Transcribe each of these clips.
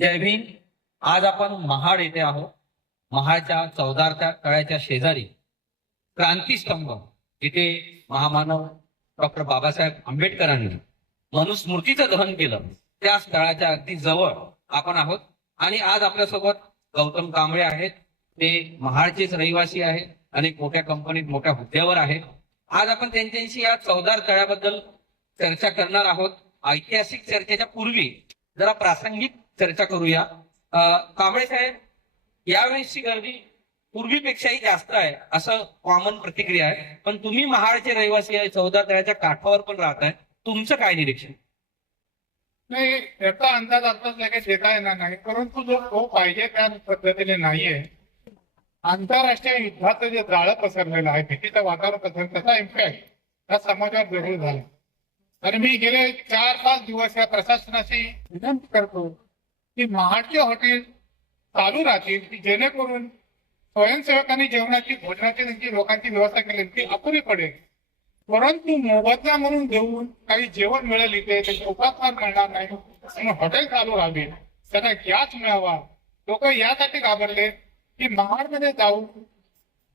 जय भीम. आज आपण महाड येथे आहोत. महाडच्या चौदार तळ्याच्या शेजारी क्रांतीस्तंभ जिथे महामानव डॉक्टर बाबासाहेब आंबेडकरांनी मनुस्मृतीचं दहन केलं त्या स्थळाच्या अगदी जवळ आपण आहोत. आणि आज आपल्यासोबत गौतम कांबळे आहेत. ते महाडचेच रहिवासी आहेत. अनेक मोठ्या कंपनीत मोठ्या हुद्द्यावर आहेत. आज आपण त्यांच्याशी या चौदार तळ्याबद्दल चर्चा करणार आहोत. ऐतिहासिक चर्चेच्या पूर्वी जरा प्रासंगिक चर्चा करूया. कांबळे साहेब, यावेळेसची गर्दी पूर्वीपेक्षाही जास्त आहे असं कॉमन प्रतिक्रिया आहे. पण तुम्ही महाडचे रहिवासी आहे, चौदार तळ्याच्या काठावर पण राहताय. तुमचं काय निरीक्षण? नाही, याचा अंदाज आताच लगेच देता येणार नाही, परंतु जो तो पाहिजे त्या पद्धतीने नाहीये. आंतरराष्ट्रीय युद्धाचं जे जाळं पसरलेलं आहे, भीतीचं वातावरण पसरलं, त्याचा इम्पॅक्ट या समाजावर जरूर झाला. आणि मी गेले 4-5 दिवस या प्रशासनाशी विनंती करतो की महाडचे हॉटेल चालू राहतील की जेणेकरून स्वयंसेवकांनी जेवणाची भोजनाची त्यांची लोकांची व्यवस्था केली ती अपुरी पडेल. परंतु मोबदला म्हणून देऊन काही जेवण मिळेल इथे, त्याची उपासमार मिळणार नाही म्हणून हॉटेल चालू राहावी, त्यांना गॅस मिळावा. लोक यासाठी घाबरले की महाडमध्ये जाऊन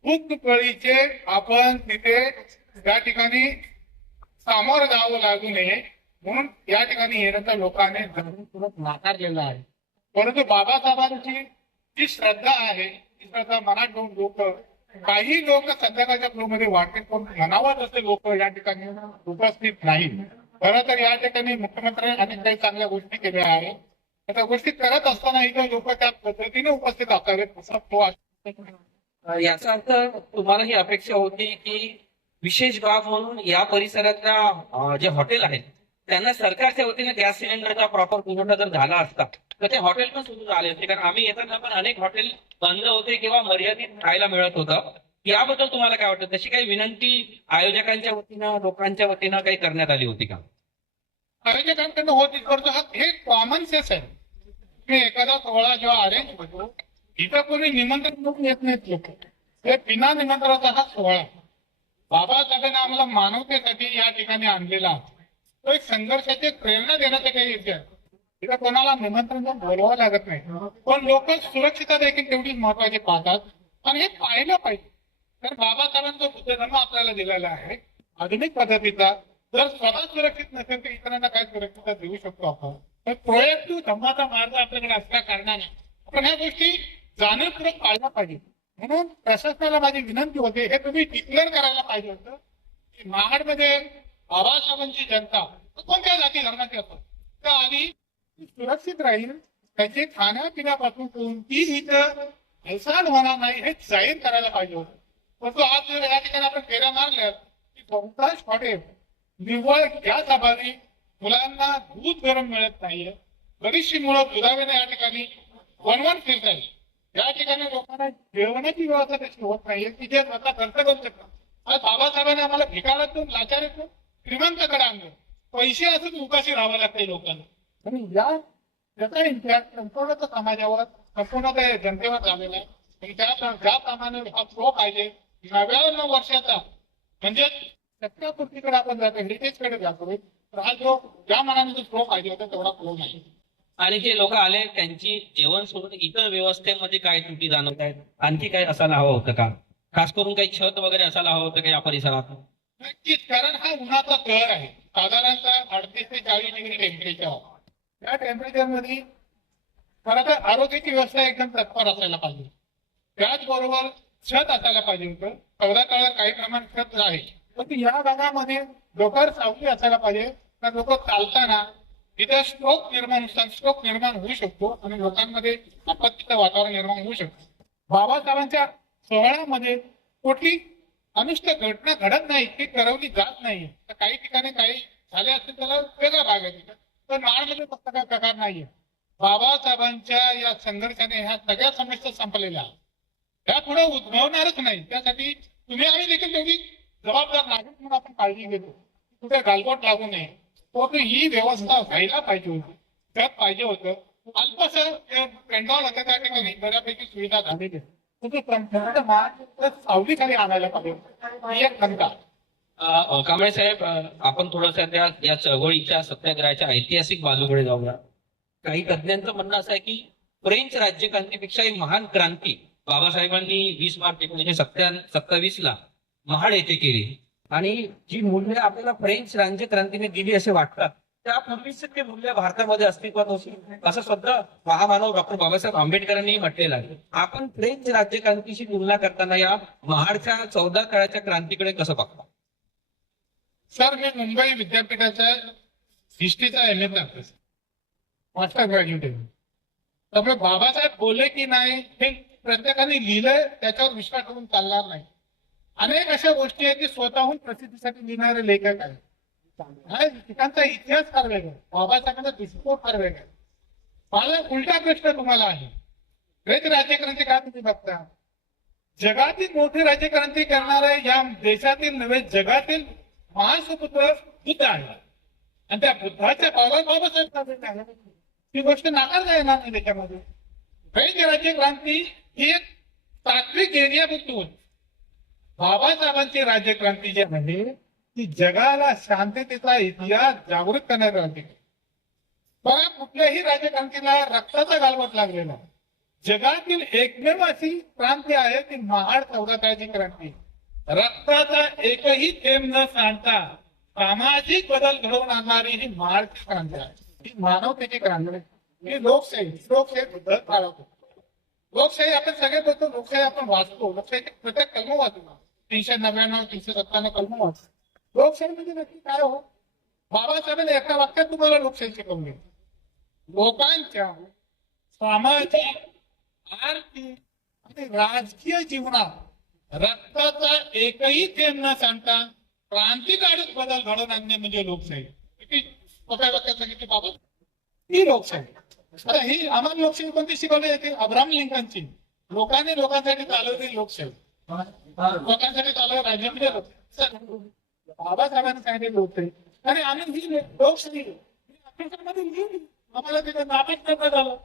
भूकपळीचे आपण तिथे त्या ठिकाणी सामोरं जावं लागू नये म्हणून या ठिकाणी येण्याचा लोकांनी जाणूनपूर्वक नाकारलेला आहे. परंतु बाबासाहेबांची जी श्रद्धा आहे ती श्रद्धा मनात घेऊन लोक, काही लोक संध्याकाळच्या फ्लोमध्ये वाटेल पण म्हणावं तसे लोक या ठिकाणी उपस्थित नाही. खरं तर या ठिकाणी मुख्यमंत्र्यांनी अनेक काही चांगल्या गोष्टी केल्या आहेत. त्या गोष्टी करत असताना इथे लोक त्या पद्धतीने उपस्थित असावेत असा तो याचा अर्थ तुम्हाला ही अपेक्षा होती की विशेष बाब म्हणून या परिसरातल्या जे हॉटेल आहेत त्यांना सरकारच्या वतीने गॅस सिलेंडरचा प्रॉपर पुरवठा जर झाला असता तर ते हॉटेल पण सुरू झाले होते. कारण आम्ही येताना पण अनेक हॉटेल बंद होते किंवा मर्यादित खायला मिळत होतं. याबद्दल तुम्हाला काय वाटतं? तशी काही विनंती आयोजकांच्या वतीनं, लोकांच्या वतीनं काही करण्यात आली होती का? आयोजकांकडनं होती, परंतु हे कॉमन सेन्स आहे की एखादा सोहळा जेव्हा अरेंज होतो इथं कोणी निमंत्रण म्हणून येत नाहीत लोक. हे बिना निमंत्रणाचा हा सोहळा बाबासाहेबांनी आम्हाला मानवतेसाठी या ठिकाणी आणलेला तो एक संघर्षाची प्रेरणा देण्याचं काही येते. तिथं कोणाला निमंत्रण बोलवावं लागत नाही, पण लोक सुरक्षितता देखील तेवढीच महत्वाची पाहतात आणि हे पाहिलं पाहिजे. तर बाबासाहेबांचा बुद्ध धर्म आपल्याला दिलेला आहे आधुनिक पद्धतीचा. जर स्वतः सुरक्षित नसेल तर इतरांना काय सुरक्षितता देऊ शकतो आपण? तर प्रोएक्टिव्ह धर्माचा मार्ग आपल्याकडे असल्या कारणाने आपण ह्या गोष्टी जाणीवपूर्वक पाळल्या पाहिजे. म्हणून प्रशासनाला माझी विनंती होते, हे तुम्ही डिक्लेअर करायला पाहिजे होतं की महाडमध्ये बाबासाहेबांची जनता कोणत्या जाती धर्माची असो तर आधी सुरक्षित राहील, त्यांची खाण्यापिण्यापासून कोणतीही इथं हालचाल होणार नाही हे जाहीर करायला पाहिजे होतं. परंतु आज जर या ठिकाणी आपण फेऱ्या मारल्यात की बहुतांश हॉटेल निव्वळ गॅस अभावी मुलांना दूध गरम मिळत नाहीये, बरीचशी मुलं दुधावेने या ठिकाणी वणवण फिरत आहे. या ठिकाणी लोकांना जेवणाची व्यवस्था त्याची होत नाहीये की जे स्वतः खर्च करू शकतात. आज बाबासाहेबांनी आम्हाला भिकारातून लाचारीतून श्रीमंतकडे आणलं, पैसे असून उपाशी राहावं लागते लोकांना. आणि याचा इम्पॅक्ट संपूर्ण समाजावर, संपूर्ण जनतेवर झालेला आहे. आणि ज्याप्रमाणे हा फ्लो पाहिजे 9व्या वर्षाचा म्हणजे सत्तापूर्तीकडे आपण जातो, हेरिटेजकडे जातो, तर हा जो ज्या मनाने जो फ्लो पाहिजे होता तेवढा फ्लो नाही. आणि जे लोक आले त्यांची जेवण सोडून इतर व्यवस्थेमध्ये काय त्रुटी जाणवत आहेत? आणखी काय असायला हवं होतं का? खास करून काही छत वगैरे असायला हवं होतं का या परिसरात? नक्कीच, कारण हा उन्हाचा कहर आहे. साधारणतः 38 ते 40 डिग्री टेम्परेचर. या टेम्परेचर मध्ये खरं तर आरोग्याची व्यवस्था एकदम तत्पर असायला पाहिजे. त्याचबरोबर छत असायला पाहिजे होतं. 14 तळ्यावर काही प्रमाणात छत आहे, पण या भागामध्ये डोकर सावली असायला पाहिजे. तर लोक चालताना तिथे स्ट्रोक निर्माण होऊ शकतो आणि लोकांमध्ये आपत्तीचं वातावरण निर्माण होऊ शकतं. बाबासाहेबांच्या सोहळ्यामध्ये कुठली अनिष्ट घटना घडत नाही ती ठरवली जात नाही. तर काही ठिकाणी काही झाले असतील त्याला वेगळा भाग आहे तिथं, पण महाडमध्ये फक्त काही प्रकार नाहीये. बाबासाहेबांच्या या संघर्षाने ह्या सगळ्या समस्या संपलेल्या त्या पुढे उद्भवणारच नाही. त्यासाठी तुम्ही आम्ही देखील तेवढी जबाबदार नागरिक म्हणून आपण काळजी घेतो. कुठे गालबोट लागू नये, परंतु ही व्यवस्था व्हायला पाहिजे होती. त्यात पाहिजे होतं अल्पसं पेंडॉल होतं त्या ठिकाणी बऱ्यापैकी सुविधा झालेली आहे. सावली खाली आणायला पाहिजे एक घंटा. कांबळे साहेब, आपण थोडस त्या या चळवळीच्या सत्याग्रहाच्या ऐतिहासिक बाजूकडे जाऊया. काही तज्ज्ञांचं म्हणणं असं आहे की फ्रेंच राज्यक्रांतीपेक्षा एक महान क्रांती बाबासाहेबांनी 20 मार्च 1927 महाड येथे केली. आणि जी मूल्य आपल्याला फ्रेंच राज्यक्रांतीने दिली असे वाटतात त्यापूर्वीच ते मूल्य भारतामध्ये अस्तित्वात होती असं सुद्धा महामानव डॉक्टर बाबासाहेब आंबेडकरांनी म्हटलेलं आहे. आपण फ्रेंच राज्यक्रांतीशी तुलना करताना या महाडच्या 14 तळ्याच्या क्रांतीकडे कसं बघता? सर, मी मुंबई विद्यापीठाच्या हिस्ट्रीचा एम ए मास्टर ग्रॅज्युएट आहे. त्यामुळे बाबासाहेब बोलले की नाही हे प्रत्येकाने लिहिलंय त्याच्यावर विश्वास करून चालणार नाही. अनेक अशा गोष्टी आहेत की स्वतःहून प्रसिद्धीसाठी लिहिणारे लेखक आहेत. हा ठिकाणचा इतिहास फार वेगळा, बाबासाहेबांचा दृष्टिकोन फार वेगळा. मला उलटा प्रश्न तुम्हाला आहे, फ्रेंच राज्यक्रांती का तुम्ही बघता? जगातील मोठी राज्यक्रांती करणारे या देशातील नव्हे जगातील महान सुपुत्र बुद्ध आहे आणि त्या बुद्धाच्या पावलावर बाबासाहेब चाललेले आहेत. ही गोष्ट नाकारता येणार नाही त्याच्यामध्ये. फ्रेंच राज्यक्रांती ही एक तात्विक एरिया बुद्ध होती. बाबासाहेबांची राज्यक्रांती जी आहे ती जगाला शांततेचा इतिहास जागृत करणारी राज्यक्रांती. बघा, कुठल्याही राज्यक्रांतीला रक्ताचा गालबोट लागलेला आहे. जगातील एकमेव अशी क्रांती आहे ती महाड 14 तळ्याची क्रांती. रक्ताचा एकही थेंब न सांडता सामाजिक बदल घडवून आणणारी ही महाडची क्रांती आहे. ही मानवतेची क्रांती आहे. ही लोकशाही बुद्ध चालवतो. लोकशाही आपण सगळे बोलतो, लोकशाही आपण वाचतो, लोकशाही प्रत्येक कलम वाचतो. 399 397 कलम वाचतो. लोकशाही म्हणजे नक्की काय हो? बाबासाहेबांनी एका वाक्यात तुम्हाला लोकशाही शिकवली. लोकांच्या सामाजिक, आर्थिक आणि राजकीय जीवनात रक्ताचा एकही थेंब न सांडता क्रांतिकारक बदल घडवून आणणे म्हणजे लोकशाही. किती सोप्या वाक्यात सांगितली बाबा, ही लोकशाही. आता ही आम्हाला लोकशाही कोणती शिकवली जाते? अब्राहम लिंकनची. लोकांनी लोकांसाठी चालवली लोकशाही, लोकांसाठी चालवलं राज्यामध्ये लोकशाही. बाबासाहेबांनी सांगितले लोकशाही आणि आम्ही ही लोकशाही आम्हाला तिथं नाटक करण्यात आलं.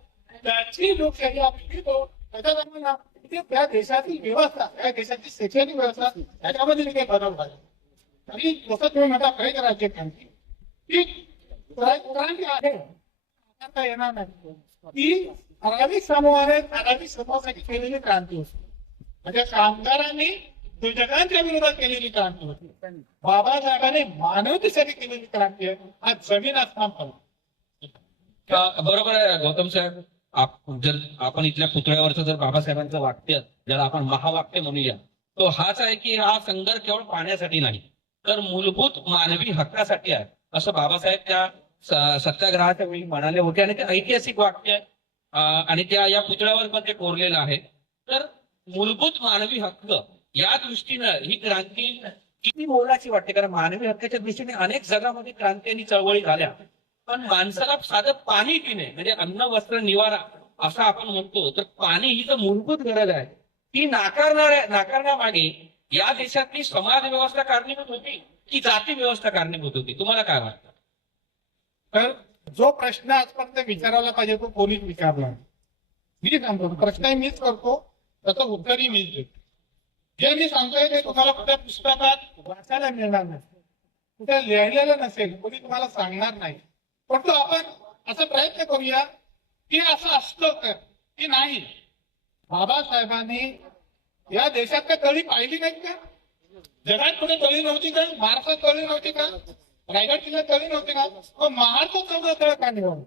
त्याची लोकशाही आपण घेतो. त्याच्यात आम्हाला त्या देशातील व्यवस्था, त्या देशाची शैक्षणिक व्यवस्था त्याच्यामध्ये काही बदल झाला. आणि जसं तुम्ही म्हणता फ्रेंच राज्यक्रांती ही क्रांती आहे आता येणार नाही. ती ठराविक समूहाने ठराविक समूहासाठी केलेली क्रांती होती. म्हणजे कामगारांनी दुर्जकांच्या विरोधात केलेली क्रांती होती. बाबासाहेबांनी मानवतेसाठी केलेली क्रांती आहे. हा जमीन आसमान फरक. बरोबर आहे गौतम साहेब. जर आपण इथल्या पुतळ्यावरचं जर बाबासाहेबांचं वाक्य ज्याला आपण महावाक्य म्हणूया तो हाच आहे की हा संघर्ष केवळ पाण्यासाठी नाही तर मूलभूत मानवी हक्कासाठी आहे असं बाबासाहेब त्या सत्याग्रहाच्या वेळी म्हणाले होते. आणि ते ऐतिहासिक वाक्य आहे आणि त्या या पुतळ्यावर पण ते कोरलेलं आहे. तर मूलभूत मानवी हक्क या दृष्टीनं ही क्रांती किती मोलाची वाटते? कारण मानवी हक्काच्या दृष्टीने अनेक जगामध्ये क्रांती आणि चळवळी झाल्या, पण माणसाला साधं पाणी पिणे म्हणजे अन्न वस्त्र निवारा असं आपण म्हणतो तर पाणी ही तर मूलभूत गरज आहे. ती नाकारण्यामागे या देशातली समाज व्यवस्था कारणीभूत होती की जाती व्यवस्था कारणीभूत होती? तुम्हाला काय वाटतं? तर जो प्रश्न आजपर्यंत विचारायला पाहिजे तो कोणीच विचारला. मी सांगतो प्रश्नही मीच करतो, त्याचं उत्तरही मीच देतो. जे मी सांगतोय ते तुम्हाला कुठल्या पुस्तकात वाचायला मिळणार नाही, कुठे लिहिलेलं नसेल, कोणी तुम्हाला सांगणार नाही. परंतु आपण असा प्रयत्न करूया की असं असतं तर की नाही. बाबासाहेबांनी या देशात काय तळी पाहिली नाहीत का? जगात कुठे तळी नव्हती का? महाराष्ट्रात तळी नव्हती का? रायगड जिल्ह्यात तळी नव्हती का? मग महाराष्ट्रात 14 तळ का निवडलं?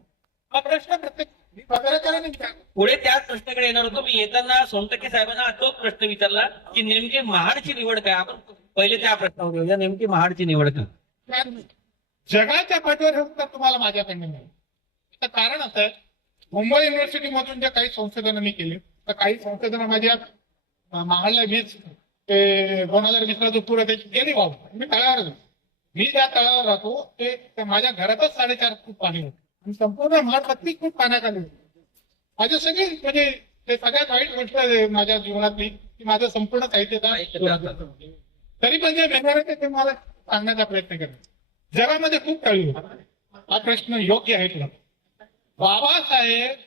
हा प्रश्न प्रत्येक पत्रकारांनी विचारला. पुढे त्याच प्रश्नाकडे येणार होतो मी. येताना सोनटक्के साहेबांना तोच प्रश्न विचारला की नेमके महाडची निवड काय? आपण पहिले त्या प्रश्नावर येऊया, नेमकी महाडची निवड काय? जगाच्या पाठीवर हे उत्तर तुम्हाला माझ्याकडनं मिळेल. तर कारण असं आहे, मुंबई युनिव्हर्सिटी मधून जे काही संशोधन मी केली तर काही संशोधन माझ्या महाडला मीच 2020 जो पूर त्याची गेली वाहून मी तळावर. मी ज्या तळावर राहतो ते माझ्या घरातच 4.5 फूट पाणी होतं आणि संपूर्ण महाड 32 फूट पाण्याखाली होती. माझी सगळी म्हणजे ते सगळ्यात वाईट गोष्ट आहे माझ्या जीवनातली की माझं संपूर्ण साहित्य तरी पण जे वेगळं आहे ते मला सांगण्याचा प्रयत्न केला. जगामध्ये खूप तळी होती. हा प्रश्न योग्य आहे तुला. बाबासाहेब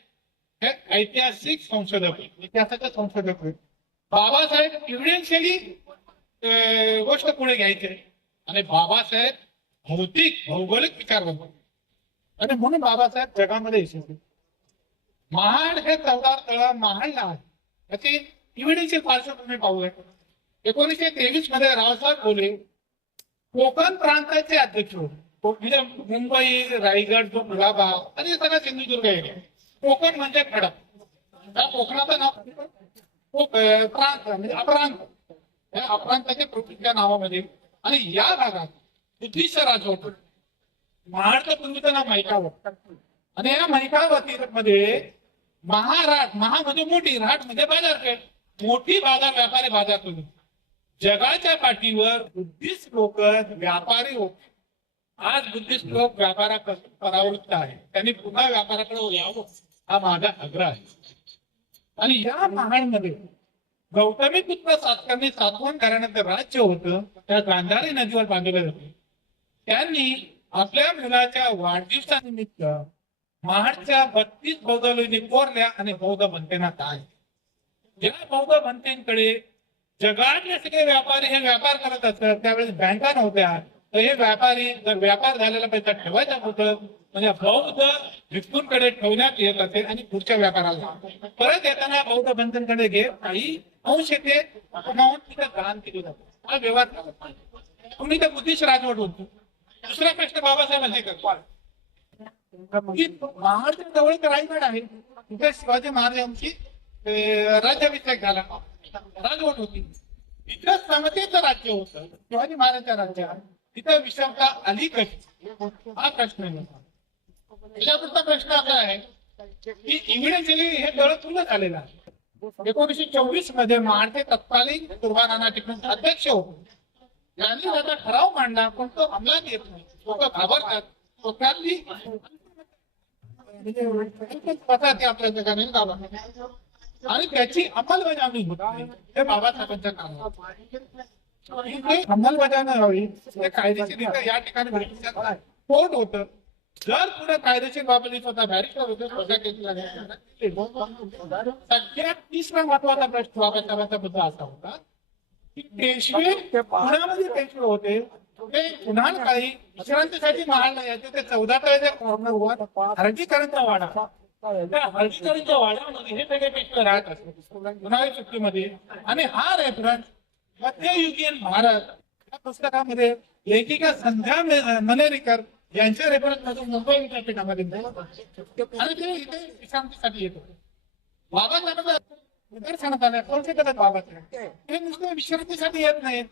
हे ऐतिहासिक संशोधक, इतिहासाचे संशोधक होते. बाबासाहेब इव्हिडेन्शियली गोष्ट पुढे घ्यायचे आणि बाबासाहेब भौतिक भौगोलिक विचार करतात आणि म्हणून बाबासाहेब जगामध्ये यशस्वी. महाड हे चौदार तळा महाडला आहे. याची इव्हिडन्सची पार्श्वभूमी पाहूया. 1923 मध्ये रावसाहेब बोले कोकण प्रांताचे अध्यक्ष होते. म्हणजे मुंबई, रायगड, जो कुलाबा आणि हे सगळं सिंधुदुर्ग एरिया. कोकण म्हणजे खडक. त्या कोकणाचं नाव प्रांत म्हणजे अप्रांत. या अप्रांताच्या पृथ्वीच्या नावामध्ये आणि या भागात बुद्धिस्ट राजवट होते. महाडचं पूर्वीचं नाव मैकावत आणि या मैकावती मध्ये महाराट, महा म्हणजे मोठी, राट म्हणजे बाजारपेठ, मोठी बाजार व्यापारी बाजार होते. जगाच्या पाठीवर बुद्धिस्ट लोक व्यापारी होते. आज बुद्धिस्ट लोक व्यापारापासून परावृत्त आहे. त्यांनी पुन्हा व्यापाराकडे यावं हा माझा आग्रह आहे. आणि या महाडमध्ये गौतमीपुत्र सातकर्णी सातवण घराण्याचं राज्य होतं. त्या गांधारी नदीवर बांधलेलं होतं. त्यांनी आपल्या मुलाच्या वाढदिवसानिमित्त महाडच्या 32 बौद्ध कोरल्या आणि बौद्ध बनतेना काय. या बौद्ध बनतेंकडे जगातले सगळे व्यापारी हे व्यापार करत असतात. त्यावेळेस बँका नव्हत्या. तर हे व्यापारी जर व्यापार झालेला पैसा ठेवायचा होतं म्हणजे बौद्ध भिक्खूंकडे ठेवण्यात येत असेल आणि पुढच्या व्यापाराला परत येताना बौद्ध बंधनकडे घेत काही अंश येते तिथे दान केले जाते. हा व्यवहार तुम्ही तर बुद्धिस्ट राजवट होतो. दुसरा प्रश्न बाबासाहेबांचे करतो. महाडच्या जवळ रायगड आहे. तिथे शिवाजी महाराजांची राज्याभिषेक झाला, राजवट होती. इथं समतेचं राज्य होतं शिवाजी महाराजांच्या राज्यात. तिथं विषमता आली कशी हा प्रश्न आहे. त्याच्यापुढचा प्रश्न असा आहे की इव्हिडन्शियली हे दळ पूर्ण झालेलं आहे. 1924 मध्ये महाडचे तत्कालीन सुरवाना टिकून अध्यक्ष होते. यांनी त्याचा ठराव मांडला पण तो अंमलात येत नाही. लोक घाबरतात. लोकांनी आपल्या जगाने घाबरतात आणि त्याची अंमलबजावणी होत नाही. हे बाबासाहेबांच्या कामात अंमलबजावणी व्हावी. कायदेशीर या ठिकाणी कोर्ट होतं. जर पुढे कायदेशीर बाबतीत होता बॅरिस्टर होते. सगळ्यात तिसरा महत्वाचा प्रश्न बाबासाहेबांचा मुद्दा असा होता की पेशवे पुण्यामध्ये पेशवे होते. ते पुन्हा काही विश्रांतीसाठी महाडला यायचे. ते 14 तळ्याच्या कॉर्नरवर हळदीकरांचा वाडा, त्या हळदीकरांच्या वाड्यामध्ये हे सगळे पेशवे राहत असतात उन्हाळी सुट्टीमध्ये. आणि हा रेफरन्स मध्ययुगीन भारत या पुस्तकामध्ये लेखिका संध्या मनेरीकर यांच्या रेफरन्स मधून मुंबई विद्यापीठामध्ये आणि ते इथे विश्रांतीसाठी येतो. बाबासाहेबांना निदर्शनात आलं कोणते करत बाबासाहेब हे नुसते विश्रांतीसाठी येत नाहीत.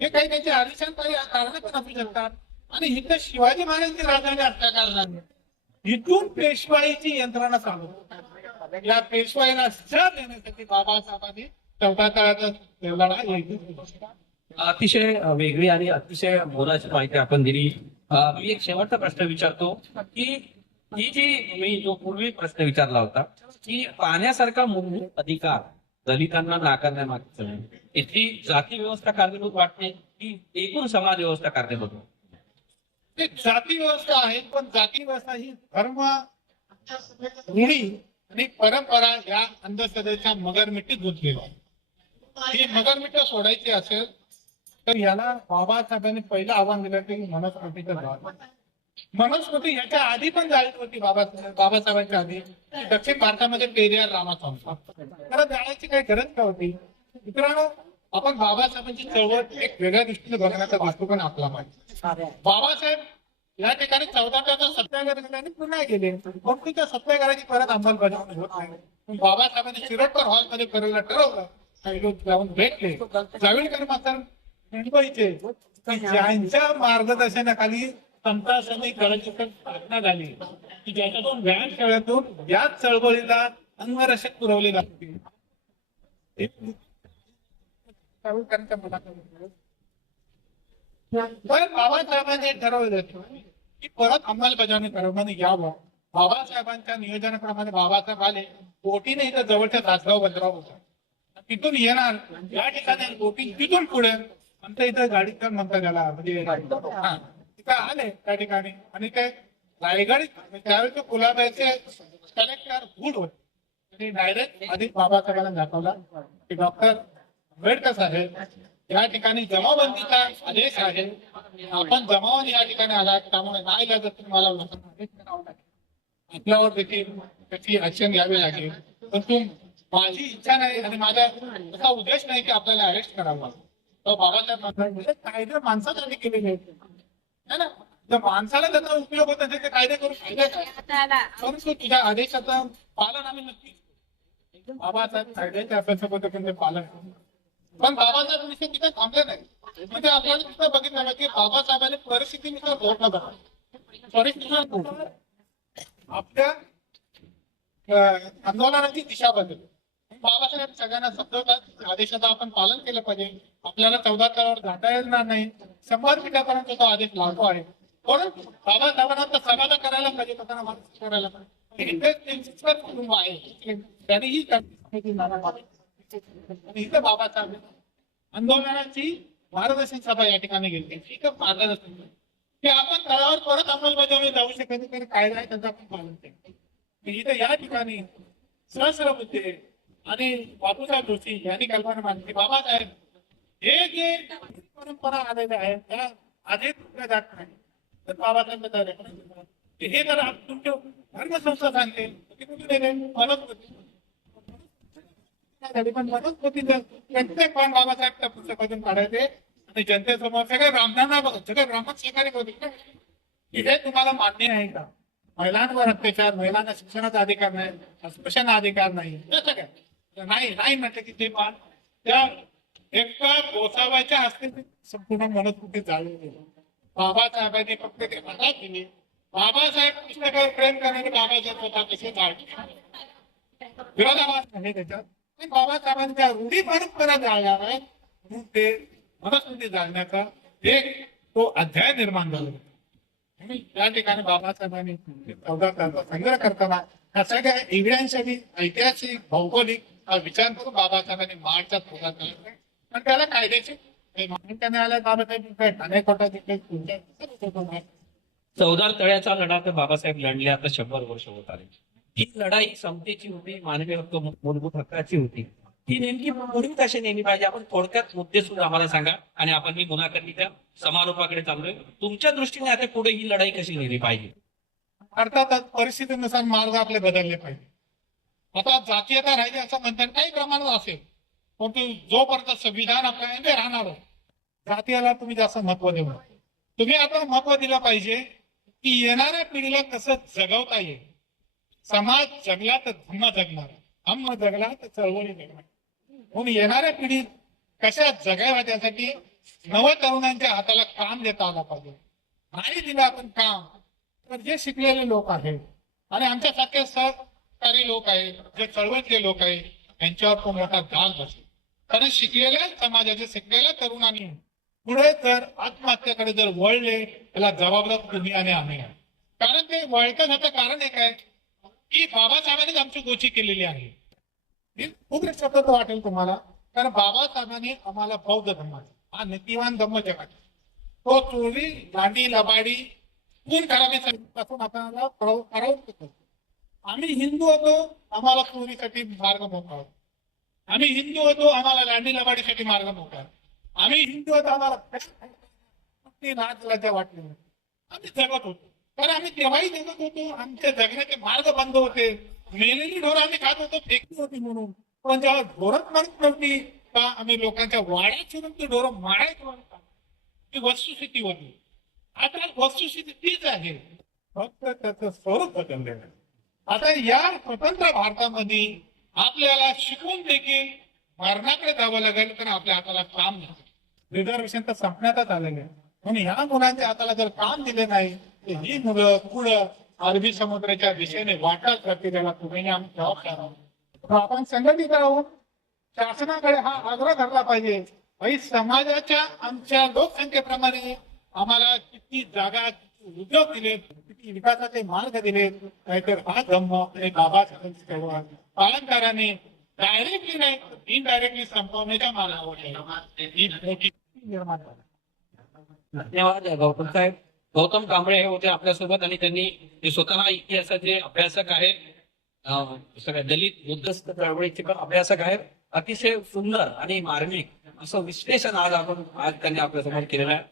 हे काही त्यांचे आलिशान काही कारण पण असू शकतात. आणि इथं शिवाजी महाराजांची राजधानी असल्या कारणाने इथून पेशवाईची यंत्रणा चालू. या पेशवाईला साथ देण्यासाठी बाबासाहेबांनी 14 तळ्याचा लढा अतिशय वेगळी आणि अतिशय मोलाची माहिती आपण दिली. मी एक शेवटचा प्रश्न विचारतो की ही जी मी जो पूर्वी प्रश्न विचारला होता की पाण्यासारखा मूलभूत अधिकार दलितांना नाकारण्यामागचं इथली जाती व्यवस्था कारणीभूत वाटते की एकूण समाज व्यवस्था कारणीभूत? जाती व्यवस्था आहे पण जाती व्यवस्था ही धर्म, रूढी आणि परंपरा या अंधश्रद्धेच्या मगरमिट्टीत गुंतलेली आहे. ही मगरमिट्ट सोडायची असेल तर याला बाबासाहेबांनी पहिलं आव्हान दिलं की मनुस्मृतीचं जाळ. मनुस्मृती याच्या आधी पण जाळीत होती. बाबासाहेबांच्या आधी दक्षिण भारतामध्ये पेरियार रामास्वामी त्याला जाळायची काही गरज का होती? मित्रांनो, आपण बाबासाहेबांची चळवळ एक वेगळ्या दृष्टीने बघण्याचा दृष्टिकोन आपला पाहिजे. बाबासाहेब या ठिकाणी 14 सत्याग्रह केले आणि पुन्हा गेले. पण त्या सत्याग्रहाची परत अंमलबजावणी होत नाही. बाबासाहेबांनी शिरोडकर हॉलमध्ये करायला ठरवलं. काही लोक जाऊन भेटले. जावेडकर मास्तर मुंबईचे ज्यांच्या मार्गदर्शनाखाली समता समीकरणाची स्थापना झाली की ज्याच्यातून व्यायाम खेळातून याच चळवळीला अंगरक्षक पुरवले लागते. बाबासाहेबांनी ठरवलं की परत अंमलबजावणी करण्याने यावं. बाबासाहेबांच्या नियोजनाप्रमाणे बाबासाहेब आले. बोटीने इथं जवळच्या तासगाव बंदरावर होता. तिथून येणार या ठिकाणी बोटी तिथून पुढे आमच्या इथं गाडीकर म्हणतात त्याला म्हणजे तिथं आले त्या ठिकाणी आणि ते रायगड त्यावेळी कुलाब्याचे कलेक्टर गुड होते. आणि डायरेक्ट आधी बाबासाहेबांना दाखवला की डॉक्टर आंबेडकर साहेब या ठिकाणी जमावबंदीचा आदेश आहे. आपण जमावाने या ठिकाणी आला त्यामुळे नाही लागत तुम्हाला आपल्यावर देखील त्याची ऍक्शन घ्यावी लागेल. परंतु माझी इच्छा नाही आणि माझा असा उद्देश नाही की आपल्याला अरेस्ट करावा. तो बाबासाहेब कायदे माणसासाठी केलेले आहेत है ना. जर माणसाला त्याचा उपयोग होत असेल ते कायदे करून फायदा काय. परंतु तुझ्या आदेशाचं पालन आम्ही नक्कीच करू. बाबासाहेब कायद्याच्या अभ्यासक ते पालन करू. पण बाबासाहेब विषय तिथे थांबले नाही. म्हणजे आपल्याला तिथं बघितलं की बाबासाहेबांनी परिस्थितीनुसार धोरणं बघा. परिस्थितीनुसार आपल्या आंदोलनाची दिशा बदलली. बाबासाहेब सगळ्यांना समजवतात आदेशाचं आपण पालन केलं पाहिजे. आपल्याला 14 तळावर जाता येणार नाही. 100 फीटापर्यंत तो आदेश लागू आहे. परंतु बाबासाहेबांना तर सगळ्यांना करायला पाहिजे, त्यांना माणूस करायला पाहिजे. हे त्यांचं कुटुंब आहे. त्यांनीही इथं बाबासाहेब आंदोलनाची मार्गदर्शन सभा या ठिकाणी घेतली. इथं मार्गदर्शन की आपण तळावर परत अंमलबजावणी जाऊ शकत तर कायदा आहे त्याचं आपण पालन केलं. इथं या ठिकाणी सहस्र बुद्धे आणि बापूसाहेब जोशी यांनी कल्पना मांडली. बाबासाहेब हे जे परंपरा आलेल्या आहेत त्या आधीच जात नाही. तर बाबासाहेब हे जर तुमच्या धर्मसंस्था सांगते की तुम्ही मनस्पती पण मनस्पती प्रत्येक पण बाबासाहेब त्या पुस्तकातून काढायचे आणि जनतेसमोर सगळे ब्राह्मणांना सगळे ब्राह्मण स्वीकार होते. हे तुम्हाला मान्य आहे का. महिलांवर अत्याचार, महिलांना शिक्षणाचा अधिकार नाही, अस्पृश्यांना अधिकार नाही, नाही नाही म्हटलं की ते मान त्या एका गोसाव्याच्या हस्ते संपूर्ण मनस्फूर्ती जाळली. बाबासाहेबांनी फक्त ते मनात दिली. बाबासाहेब पुस्तकावर प्रेम करणारे बाबासाहेब स्वतः कसे जाळले विरोधाभास आहे त्याच्यात. पण बाबासाहेबांनी त्या रूढी परंपरा जाळल्या नाही म्हणून ते मनस्फूर्ती जाळण्याचा एक तो अध्याय निर्माण झाला. या ठिकाणी बाबासाहेबांनी 14 तारखेचा संग्रह करताना ह्या सगळ्या एव्हिडन्ससाठी ऐतिहासिक भौगोलिक विचार करून बाबासाहेबांनी मार्चचा थोडा केला आणि त्याला कायदेशीर मान्यता आल्या. बाबासाहेब ठाणे कोर्टात चौदार तळ्याचा लढा तर बाबासाहेब लढले आता 100 वर्ष होत आले. ही लढाई समतेची होती, मानवी हक्क मूलभूत हक्काची होती. ही नेमकी पुढे कशी नेहमी पाहिजे आपण थोडक्यात मुद्दे सुद्धा आम्हाला सांगा आणि आपण मी मुलाखतीच्या समारोपाकडे चाललोय. तुमच्या दृष्टीने आता पुढे ही लढाई कशी नेली पाहिजे. अर्थातच परिस्थितीनुसार मार्ग आपले बदलले पाहिजे. आता जातीयता राहिली असं म्हणतात काही प्रमाणात असेल परंतु जोपर्यंत संविधान आपल्या ते राहणार जातीयाला तुम्ही जास्त महत्व देऊ. तुम्ही आता महत्व दिलं पाहिजे की येणाऱ्या पिढीला कसं जगवता येईल. समाज जगला तर धम्म जगणार, धम्म जगला तर चळवळी जगणार. म्हणून येणाऱ्या पिढीत कशा जगाव्या त्यासाठी नव तरुणांच्या हाताला काम देता आला पाहिजे. नाही दिलं आपण काम तर जे शिकलेले लोक आहेत आणि आमच्यासारखे सहकारी लोक आहेत, जे चळवळीतले लोक आहेत यांच्यावर तो मोठा दाग बसेल. कारण शिकलेल्या समाजाचे शिकलेल्या तरुणांनी पुढे जर आत्महत्याकडे जर वळले त्याला जबाबदार तुम्ही आणि आम्ही आहे. कारण ते वळतं त्याचं कारण एक आहे की बाबासाहेबांनीच आमची गोची केलेली आहे. खूप एक शब्द वाटेल तुम्हाला कारण बाबासाहेबांनी आम्हाला बौद्ध धर्म हा नीतिवान धर्म जगाचा तो चोरी दांडी लबाडी खून खराबीपासून आपल्याला करवतो. आम्ही हिंदू होतो आम्हाला चोरीसाठी मार्ग मोकळा होता. आम्ही हिंदू होतो आम्हाला लांडी लबाडीसाठी मार्ग मोकळा. आम्ही हिंदू होतो आम्हाला नाच लज्जा वाटली आम्ही जगत होतो. कारण आम्ही तेव्हाही जगत होतो. आमच्या जगण्याचे मार्ग बंद होते. मेलेली ढोरं आम्ही खात होतो फेकली होती म्हणून. पण जेव्हा ढोरच म्हणत नव्हती का आम्ही लोकांच्या वाड्यात शिरून ती ढोरं मारायचो ती वस्तुस्थिती होती. आता वस्तुस्थिती तीच आहे फक्त त्याचं स्वरूप बदललेलं आहे. आता या स्वतंत्र भारतामध्ये आपल्याला शिकून देखील मरणाकडे जावं लागेल तर आपल्या हाताला काम नाही. रिझर्वेशन तर संपण्यातच आलेलं आहे. म्हणून ह्या मुलांच्या हाताला जर काम दिले नाही तर ही मुलं पुढं अरबी समुद्राच्या दिशेने वाटचाल करते. त्याला तुम्ही आम्ही जबाबदार आहोत. आपण संघटित राहून शासनाकडे हा आग्रह धरला पाहिजे. भाई समाजाच्या आमच्या लोकसंख्येप्रमाणे आम्हाला किती जागा उद्योग दिले, किती विकासाचे मार्ग दिले, नाहीतर हा धम्म आणि बाबासाहेबांचे पालनकाराने डायरेक्टली नाही इनडायरेक्टली संपवण्याच्या मार्गावर निर्माण झाला. धन्यवाद गौतम साहेब. गौतम कांबळे हे होते आपल्यासोबत आणि त्यांनी स्वतः इतिहासाचे अभ्यासक आहेत, सगळ्या दलित बुद्धस्त चळवळीचे पण अभ्यासक आहेत. अतिशय सुंदर आणि मार्मिक असं विश्लेषण आज त्यांनी आपल्यासमोर केलेलं आहे.